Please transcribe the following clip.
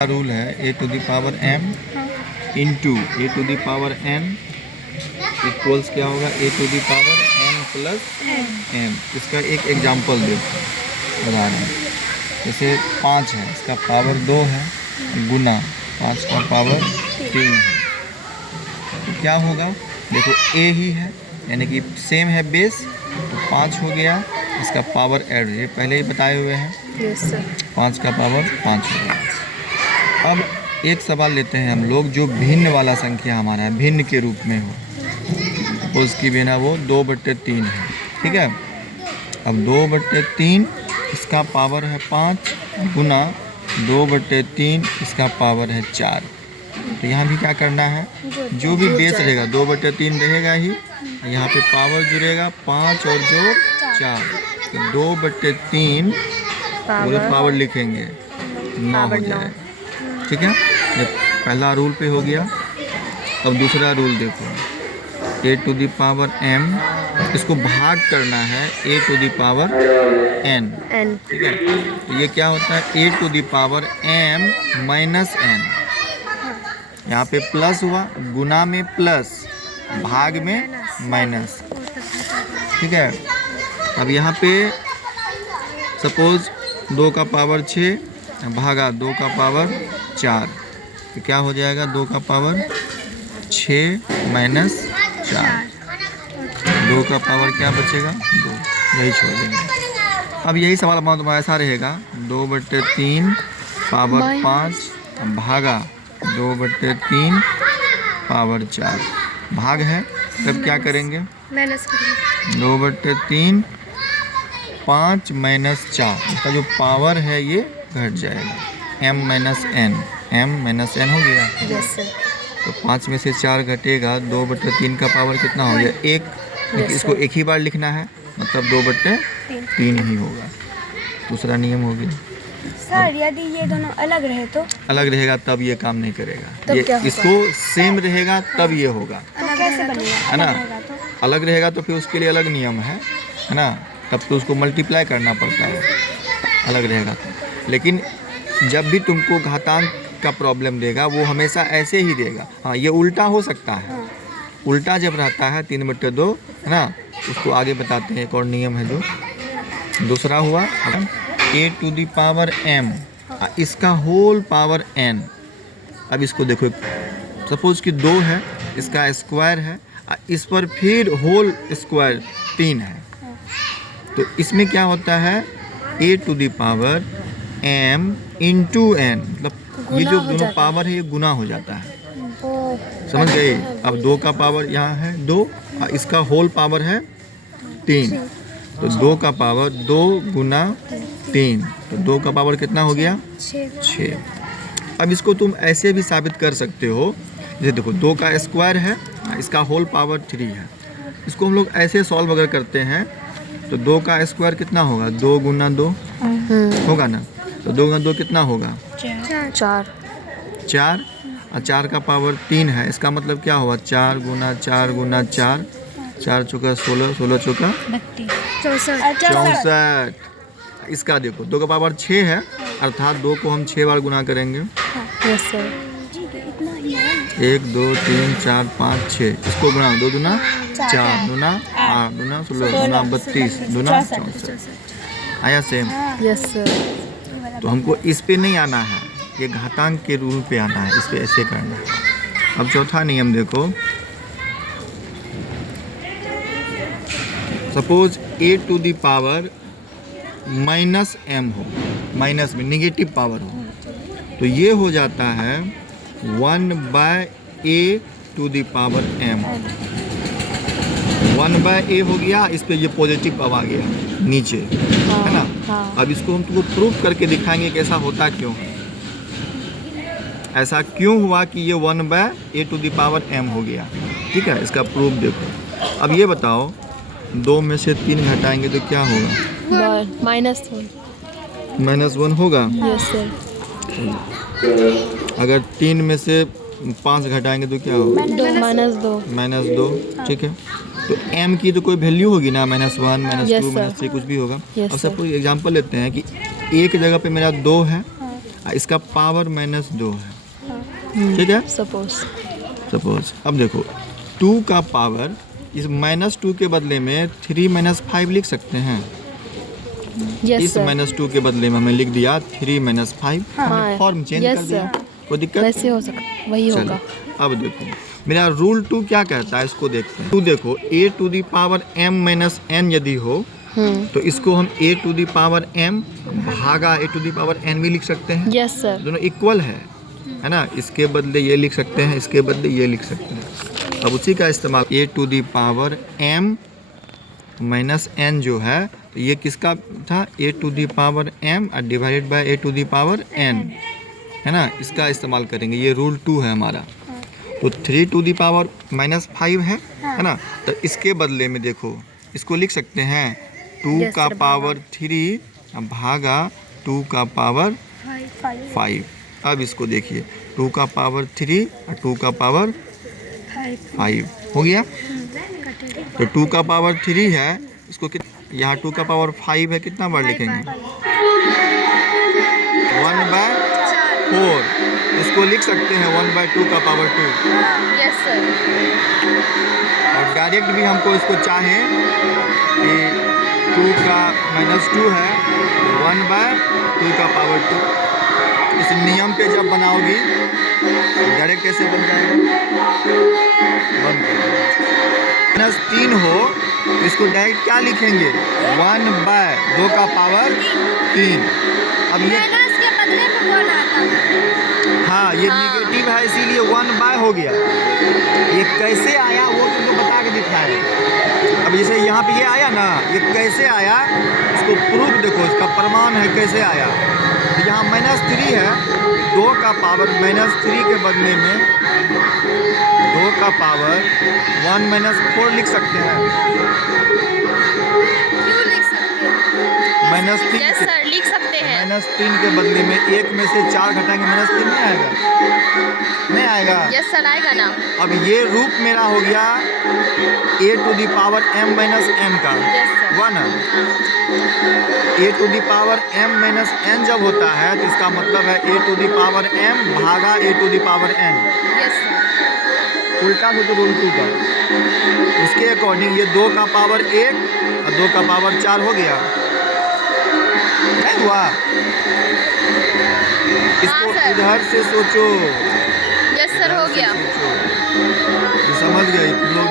Rule है a to the power m into a to the power n equals क्या होगा a to the power n plus m। इसका एक example दे बता रहे हैं। जैसे 5 है, इसका पावर 2 है गुना 5 का पावर 3 है, तो क्या होगा? देखो a ही है यानी कि सेम है बेस, तो 5 हो गया, इसका पावर ऐड ये पहले ही बताए हुए हैं। Yes sir. 5 का पावर 5 हो गया। अब एक सवाल लेते हैं हम लोग जो भिन्न वाला संख्या हमारा है, भिन्न के रूप में हो, उसकी बिना वो 2/3 है, ठीक है। अब 2/3 इसका पावर है 5 गुना 2/3 इसका पावर है 4। तो यहाँ भी क्या करना है, जो भी बेस रहेगा 2/3 रहेगा ही, यहाँ पे पावर जुड़ेगा 5 और जो 4, तो 2/3 पूरे पावर लिखेंगे 9 हो जाएगा, ठीक है। ये पहला रूल पे हो गया। अब दूसरा रूल देखो, a to the power m, इसको भाग करना है a to the power n, ठीक है। तो ये क्या होता है, a to the power m minus n। यहाँ पे प्लस हुआ, गुना में प्लस, भाग में माइनस, ठीक है। अब यहाँ पे सपोज 2 का पावर 6 भागा 2 का पावर 4, तो क्या हो जाएगा, 2 का पावर 6 माइनस 4, 2 का पावर क्या बचेगा 2, यही छोड़ देंगे। अब यही सवाल हमारा ऐसा रहेगा, 2/3 पावर 5 भागा 2/3 पावर 4, भाग है, तब क्या करेंगे, माइनस करेंगे। 2/3 5 माइनस 4, इसका जो पावर है ये घट जाएगा, m माइनस n हो गया। Yes sir. तो 5 में से 4 घटेगा, 2/3 का पावर कितना हो गया 1, लेकिन इसको एक ही बार लिखना है, मतलब 2/3 ही होगा। दूसरा नियम हो गया। सर यदि ये दोनों अलग रहे तो? अलग रहेगा तब ये काम नहीं करेगा, तब ये क्या होगा? इसको सेम रहेगा तब ये होगा, तो कैसे बनेगा? है ना। अलग रहेगा तो? अलग रहेगा तो फिर उसके लिए अलग नियम है ना, तब तो उसको मल्टीप्लाई करना पड़ता है, अलग रहेगा तो। लेकिन जब भी तुमको घातांक का प्रॉब्लम देगा वो हमेशा ऐसे ही देगा। हाँ, ये उल्टा हो सकता है, उल्टा जब रहता है 3/2, है ना, उसको आगे बताते हैं, एक और नियम है जो दूसरा हुआ, a to the power m, इसका होल पावर n। अब इसको देखो, सपोज कि 2 है, इसका स्क्वायर है, इस पर फिर होल स्क्वायर 3 है, तो इसमें क्या होता है, a to the power m into n, मतलब ये जो दोनों पावर है ये गुना हो जाता है, समझ गए। अब 2 का पावर यहाँ है 2, इसका होल पावर है 3, तो 2 का पावर 2 गुना 3, तो 2 का पावर कितना हो गया 6। अब इसको तुम ऐसे भी साबित कर सकते हो, जैसे देखो 2 का स्क्वायर है, इसका होल पावर 3 है, इसको हम लोग ऐसे सॉल्व अगर करते हैं तो 2 का स्क्वायर कितना होगा, 2 गुना 2 होगा ना, तो 2 गुना 2 कितना होगा 4, और 4 का पावर 3 है, इसका मतलब क्या हुआ 4 गुना 4 गुना 4, 4 चौका 16, 16 चौका 64। इसका देखो 2 का पावर 6 है, अर्थात 2 को हम 6 बार गुना करेंगे। Yes sir. 1 2 3 4 5 6, इसको गुना 2 दूना 4 दूना 8 दूना 16 दूना 32 दूना 64, आया सेम। Yes sir. तो हमको इस पे नहीं आना है, ये घातांक के रूल पे आना है, इस पे ऐसे करना है। अब चौथा नियम देखो, suppose a to the power minus m हो, माइनस में निगेटिव पावर हो, तो ये हो जाता है 1/a to the power m। 1/a हो गया, इस पे ये पॉजिटिव अब आ गया नीचे, है ना। अब इसको हम तुमको प्रूफ करके दिखाएंगे कि ऐसा होता क्यों है, ऐसा क्यों हुआ कि ये 1/a to the power m हो गया, ठीक है। इसका प्रूफ देखो। अब ये बताओ 2 में से 3 घटाएंगे तो क्या होगा, -1 होगा। Yes sir. अगर 3 में से 5 घटाएंगे तो क्या होगा, -2, ठीक है। तो m की तो कोई वैल्यू होगी ना, -1 -2 -3 कुछ भी होगा। अब सपोज एग्जांपल लेते हैं कि एक जगह पे मेरा 2 है इसका पावर -2 है, ठीक है। सपोज सपोज अब देखो 2 का पावर, इस -2 के बदले में 3 - 5 लिख सकते हैं। यस इस सर। -2 के बदले में हमें लिख दिया 3 - 5, हमने फॉर्म चेंज Yes, कर दिया। sir. कोई दिक्कत? वैसे हो सकता, वही चलो होगा। अब देखो मेरा रूल 2 क्या कहता है, इसको देखते हैं। 2 देखो a⁻m - यदि हो तो इसको हम a⁻m भागा a⁻n भी लिख सकते हैं। Yes sir. दोनों इक्वल है ना। इसके बदले ये लिख सकते हैं, इसके बदले ये लिख सकते हैं। अब उसी का इस्तेमाल a⁻m - n जो है, तो ये किसका था, a⁻m डिवाइडेड बाय a⁻n, है ना। इसका इस्तेमाल करेंगे, ये रूल 2 है हमारा। तो 3 -5 है ना। तो इसके बदले में देखो इसको लिख सकते हैं 2 Yes, का sir, पावर 3 भागा 2 का पावर 5। अब इसको देखिए 2 का पावर 3 और 2 का पावर 5 हो गया। तो 2 का पावर 3 है, इसको यहाँ 2 का पावर 5 है, कितना बार लिखेंगे, 1/4। इसको लिख सकते हैं 1/2 का पावर 2। Yes sir. और डायरेक्ट भी हमको इसको चाहें कि 2 का -2 है, 1/2 का पावर 2। इस नियम पे जब बनाओगी डायरेक्ट कैसे बन जाएगा, -3 हो तो इसको डायरेक्ट क्या लिखेंगे, 1/2 का पावर 3। अब ये इसके बदले में 1 आता है। हाँ, ये निगेटिव है इसीलिए 1/2 हो गया। ये कैसे आया वो तुमको बता के दिखाएगा। अब जैसे यहाँ पे ये आया ना, ये कैसे आया इसको प्रूफ देखो, इसका प्रमाण है कैसे आया। तो यहाँ -3 है, 2 का पावर -3 के बदले में 2 का पावर 1 - 4 लिख सकते हैं। क्यों लिख सकते हैं? -3 यस सर, लिख सकते हैं। -3 के बदले में 1 में से 4 घटाएंगे, -3 नहीं आएगा, नहीं आएगा। यस सर, आएगा ना। अब ये रूप मेरा हो गया a⁻m - n का Yes, sir. 1। a⁻m - n जब होता है तो इसका मतलब है a⁻m भागा a⁻n। Yes sir. उल्टा हो तो रूल 2 का। इसके अकॉर्डिंग ये 2 का पावर 1 और 2 का पावर 4 हो गया, नहीं हुआ। इसको सर। इधर से सोचो, यस सर, हो गया। समझ गए तुम लोग।